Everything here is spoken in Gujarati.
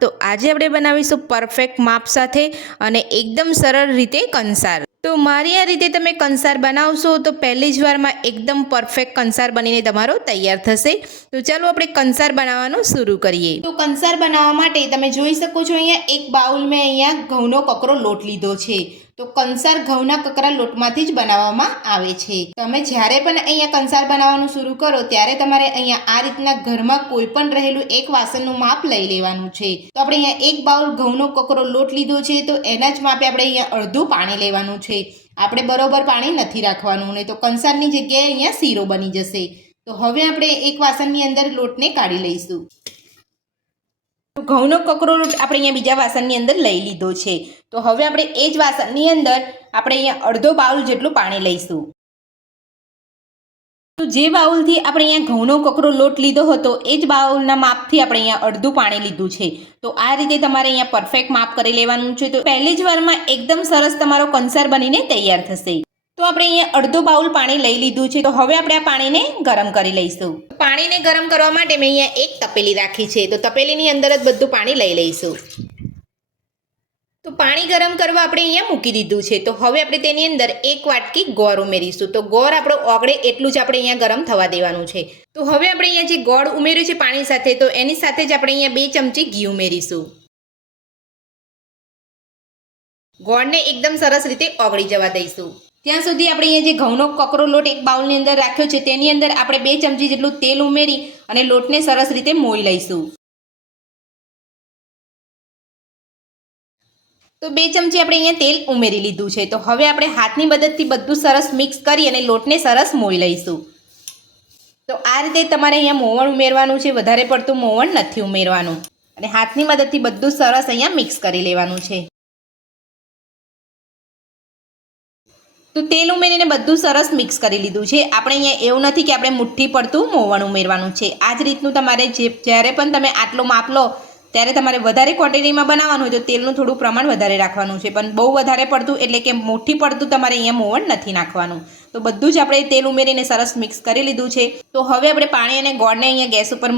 તો આજે આપણે બનાવીશું પરફેક્ટ માપ સાથે અને એકદમ સરળ રીતે કંસાર। તો મારી આ રીતે તમે કંસાર બનાવશો તો પહેલી જ વારમાં એકદમ પરફેક્ટ કંસાર બનીને તમારો તૈયાર થશે। તો ચાલો આપણે કંસાર બનાવવાનું શરૂ કરીએ। તો કંસાર બનાવવા માટે તમે જોઈ શકો છો અહીંયા એક બાઉલ મેં અહીંયા ઘઉંનો કકરો લોટ લીધો છે। તો કંસાર ઘઉંના કકરા લોટમાંથી જ બનાવવામાં આવે છે। તમે જ્યારે પણ અહીંયા કંસાર બનાવવાનું શરૂ કરો ત્યારે તમારે અહીંયા આ રીતના ઘરમાં કોઈ પણ રહેલું એક વાસણનું માપ લઈ લેવાનું છે। તો આપણે અહીંયા એક બાઉલ ઘઉંનો કકરો લોટ લીધો છે તો એના જ માપે આપણે અહીંયા અડધું પાણી લેવાનું છે। આપણે બરોબર પાણી નથી રાખવાનું, નહીં તો કંસારની જગ્યાએ અહીંયા શીરો બની જશે। તો હવે આપણે એક વાસણની અંદર લોટને કાઢી લઈશું। તો ઘઉંનો કકરો લોટ આપણે અહીંયા બીજા વાસણની અંદર લઈ લીધો છે। તો હવે આપણે એ જ વાસણની અંદર આપણે અહીંયા અડધો બાઉલ જેટલું પાણી લઈશું। તો જે બાઉલથી આપણે અહીંયા ઘઉંનો કકરો લોટ લીધો હતો એ જ બાઉલના માપથી આપણે અહીંયા અડધું પાણી લીધું છે। તો આ રીતે તમારે અહીંયા પરફેક્ટ માપ કરી લેવાનું છે। તો પહેલી જ વારમાં એકદમ સરસ તમારો કંસાર બનીને તૈયાર થશે। તો આપણે અહીંયા અડધો બાઉલ પાણી લઈ લીધું છે। તો હવે આપણે આ પાણીને ગરમ કરી લઈશું। પાણીને ગરમ કરવા માટે મેં અહીંયા એક તપેલી રાખી છે। તો તપેલીની અંદર જ બધું પાણી લઈ લઈશું। તો પાણી ગરમ કરવા આપણે અહીંયા મૂકી દીધું છે। તો હવે આપણે તેની અંદર એક વાટકી ગોળ ઉમેરીશું। તો ગોળ આપણો ઓગળે એટલું જ આપણે અહીંયા ગરમ થવા દેવાનું છે। તો હવે આપણે અહીંયા જે ગોળ ઉમેર્યું છે પાણી સાથે, તો એની સાથે જ આપણે અહીંયા 2 ચમચી ઘી ઉમેરીશું। ગોળને એકદમ સરસ રીતે ઓગળી જવા દઈશું। ત્યાં સુધી આપણે અહીંયા જે ઘઉંનો કકરો લોટ એક બાઉલની અંદર રાખ્યો છે તેની અંદર આપણે 2 ચમચી જેટલું તેલ ઉમેરી અને લોટને સરસ રીતે મોઈ લઈશું। તો 2 ચમચી આપણે અહીંયા તેલ ઉમેરી લીધું છે। તો હવે આપણે હાથની મદદથી બધું સરસ મિક્સ કરી અને લોટને સરસ મોઈ લઈશું। તો આ રીતે તમારે અહીંયા મોવણ ઉમેરવાનું છે, વધારે પડતું મોવણ નથી ઉમેરવાનું, અને હાથની મદદથી બધું સરસ અહીંયા મિક્સ કરી લેવાનું છે। તો તેલ ઉમેરીને બધું સરસ મિક્સ કરી લીધું છે। આપણે અહીંયા એવું નથી કે આપણે મુઠ્ઠી પડતું મોવણ ઉમેરવાનું છે। આ જ રીતનું તમારે જ્યારે પણ તમે આટલો માપ લો ત્યારે તમારે વધારે ક્વોન્ટિટીમાં બનાવવાનું હોય તો તેલનું થોડું પ્રમાણ વધારે રાખવાનું છે, પણ બહુ વધારે પડતું એટલે કે મુઠ્ઠી પડતું તમારે અહીંયા મોવણ નથી નાખવાનું। તો બધું જ આપણે તેલ ઉમેરીને સરસ મિક્સ કરી લીધું છે। તો હવે આપણે પાણી અને ગોળને અહીંયા ગેસ ઉપર